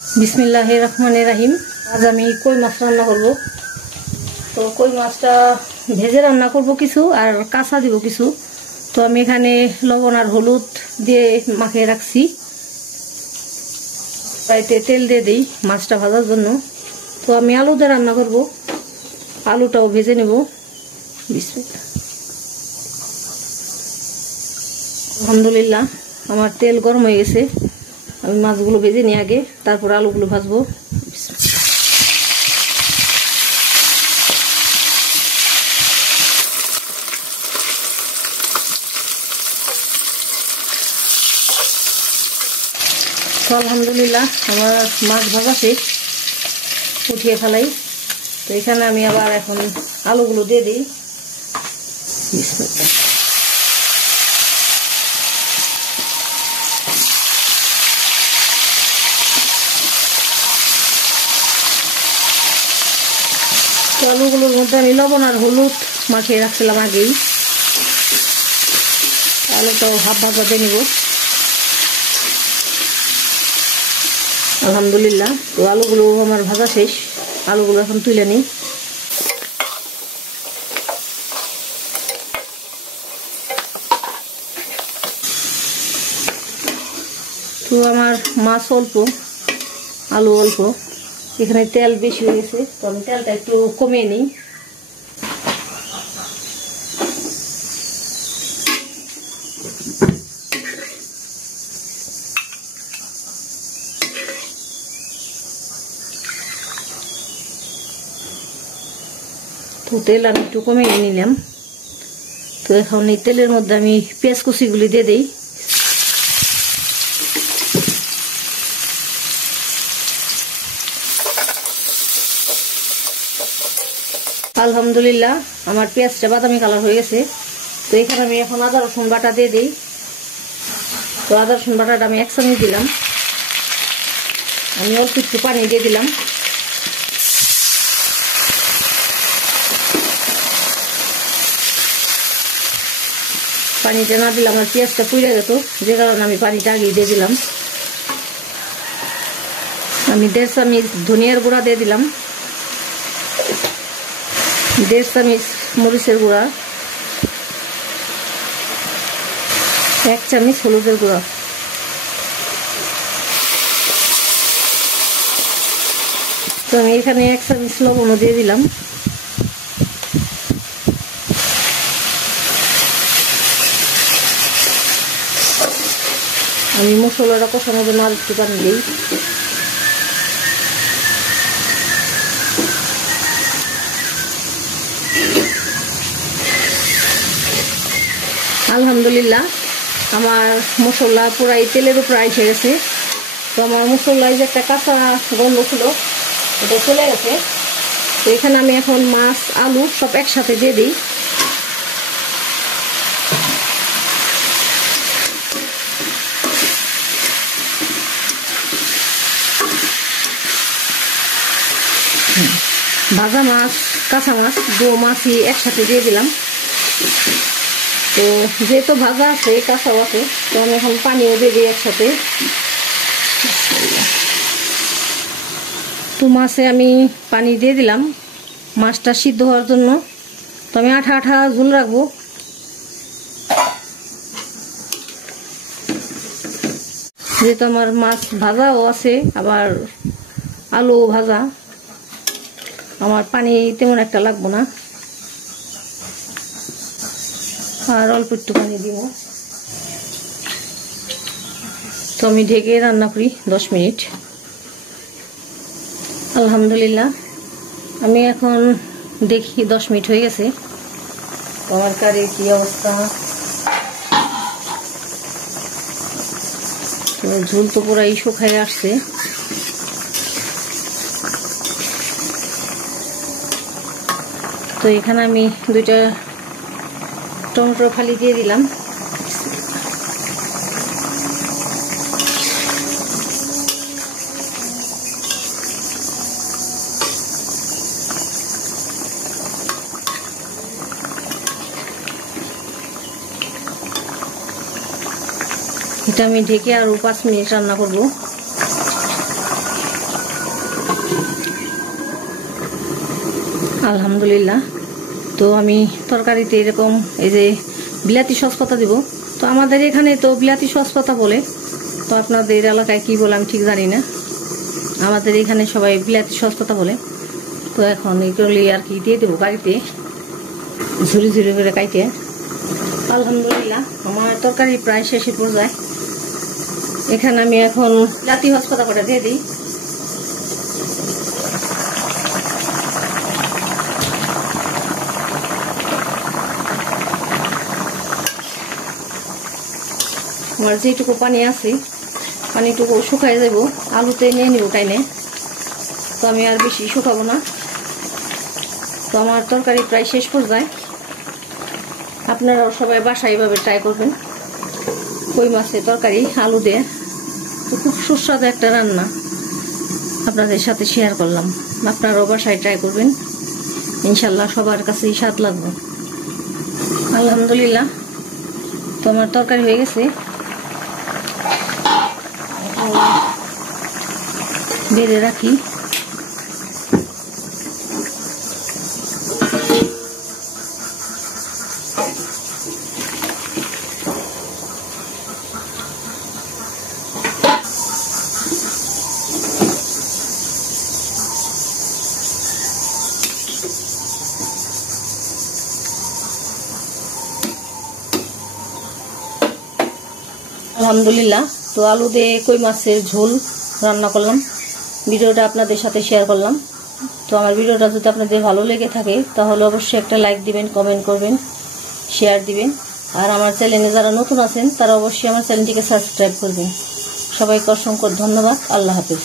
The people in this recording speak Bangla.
বিসমিল্লাহির রহমানির রহিম। আজ আমি কই মাছ রান্না করব। তো কই মাছটা ভেজে রান্না করব কিছু, আর কাঁচা দিব কিছু। তো আমি এখানে লবণ আর হলুদ দিয়ে মাখিয়ে রাখছি। এতে তেল দিয়ে দিই মাছটা ভাজার জন্য। তো আমি আলু দিয়ে রান্না করব, আলুটাও ভেজে নেব। বিসমিল্লাহ। আলহামদুলিল্লাহ, আমার তেল গরম হয়ে গেছে। আমি মাছগুলো ভেজে নিই আগে, তারপর আলুগুলো ভাজবো। তো আলহামদুলিল্লাহ, আমার মাছ ভাজা শেষ, উঠিয়ে ফেলাই। তো এখানে আমি আবার এখন আলুগুলো দিয়ে দিই। তো আলুগুলোর মধ্যে আমি লবণ আর হলুদ মাখিয়ে রাখছিলাম আগেই। আলুটাও হাফ ভাজা দিয়ে নিব। আলহামদুলিল্লাহ, তো আলুগুলো আমার ভাজা শেষ। আলুগুলো এখন তুলে নিই। তো আমার মাছ অল্প, আলু অল্প, এখানে তেল বেশি হয়ে গেছে। তো আমি তেলটা একটু কমিয়ে নিই। তো তেল আমি একটু কমিয়ে নিলাম। তো এখন এই তেলের মধ্যে আমি পেঁয়াজ কুচিগুলি দিয়ে দিই। আলহামদুলিল্লাহ, আমার পেঁয়াজটা বাদামি কালার হয়ে গেছে। তো এখানে আমি এখন আদা রসুন বাটা দিয়ে দিই। তো আদা রসুন বাটাটা আমি 1 চামচ দিলাম। আমি অল্প একটু পানি দিয়ে দিলাম। পানিটা না দিলে আমার পেঁয়াজটা পুড়ে যেত, যে কারণে আমি পানিটা আগে দিয়ে দিলাম। আমি 1.5 চামচ ধনিয়ার গুঁড়া দিয়ে দিলাম, 1.5 চামচ মরিচের গুঁড়া, 1 চামচ হলুদের গুঁড়া। তো আমি এখানে 1 চামচ লবণও দিয়ে দিলাম। আমি মশলাটা কষানোর জন্য আর একটু পানি দিই। আলহামদুলিল্লাহ, আমার মশলা পুরাই তেলের উপর এসে গেছে। তো আমার মশলায় যে একটা কাঁচা গন্ধ ছিল, এটা চলে গেছে। তো এখানে আমি এখন মাছ আলু সব একসাথে দিয়ে দিই। ভাজা মাছ, কাঁচা মাছ, দু মাছই একসাথে দিয়ে দিলাম। তো যেহেতু ভাজা আছে, কাঁচাও আছে, তো আমি এখন পানিও দিয়ে দিই একসাথে। তো মাছে আমি পানি দিয়ে দিলাম মাছটা সিদ্ধ হওয়ার জন্য। তো আমি আঠা আঠা ঝোল রাখবো। যেহেতু আমার মাছ ভাজাও আছে, আবার আলু ভাজা, আমার পানি তেমন একটা লাগবো না, আর অল্প একটু পানি দিব। তো আমি ঢেকে রান্না করি 10 মিনিট। আলহামদুলিল্লাহ, আমি এখন দেখি 10 মিনিট হয়ে গেছে। আমার কারির কি অবস্থা। তো ঝোল তো পুরাই শুকায় আসছে। তো এখানে আমি 2টা টমেটো ফালি দিয়ে দিলাম। এটা আমি ঢেকে আরো 5 মিনিট রান্না করব। আলহামদুলিল্লাহ। তো আমি তরকারিতে এরকম এই যে বিলাতি সস পাতা দিব। তো আমাদের এখানে তো বিলাতি সস পাতা বলে, তো আপনাদের এলাকায় কি বলে আমি ঠিক জানি না। আমাদের এখানে সবাই বিলাতি সস পাতা বলে। তো এখন এগুলি আর কি দিয়ে দেবো বাড়িতে ঝুরি ঝুরি করে কাইটে। আলহামদুলিল্লাহ আমার তরকারি প্রায় শেষের পর্যায়ে। এখানে আমি এখন বিলাতি সস পাতা করে দিয়ে দিই। আমার যেটুকু পানি আছে পানিটুকু শুকাই যাব, আলুতে নিয়ে নিব কাইনে। তো আমি আর বেশি শুকাবো না। তো আমার তরকারি প্রায় শেষ পর্যায়ে। আপনারাও সবাই বাসায় এইভাবে ট্রাই করবেন। কই মাছের তরকারি আলু দিয়ে, তো খুব সুস্বাদু একটা রান্না আপনাদের সাথে শেয়ার করলাম। আপনারাও বাসায় ট্রাই করবেন, ইনশাল্লাহ সবার কাছেই স্বাদ লাগবে। আলহামদুলিল্লাহ তো আমার তরকারি হয়ে গেছে। বেড়ে রাখি। আলহামদুলিল্লাহ তো আলু দিয়ে কই মাছের ঝোল রান্না করলাম, ভিডিওটা আপনাদের সাথে শেয়ার করলাম। তো আমার ভিডিওটা যদি আপনাদের ভালো লেগে থাকে তাহলে অবশ্যই একটা লাইক দিবেন, কমেন্ট করবেন, শেয়ার দিবেন। আর আমার চ্যানেলে যারা নতুন আছেন তারা অবশ্যই আমার চ্যানেলটিকে সাবস্ক্রাইব করবেন। সবাইকে অসংখ্য ধন্যবাদ। আল্লাহ হাফেজ।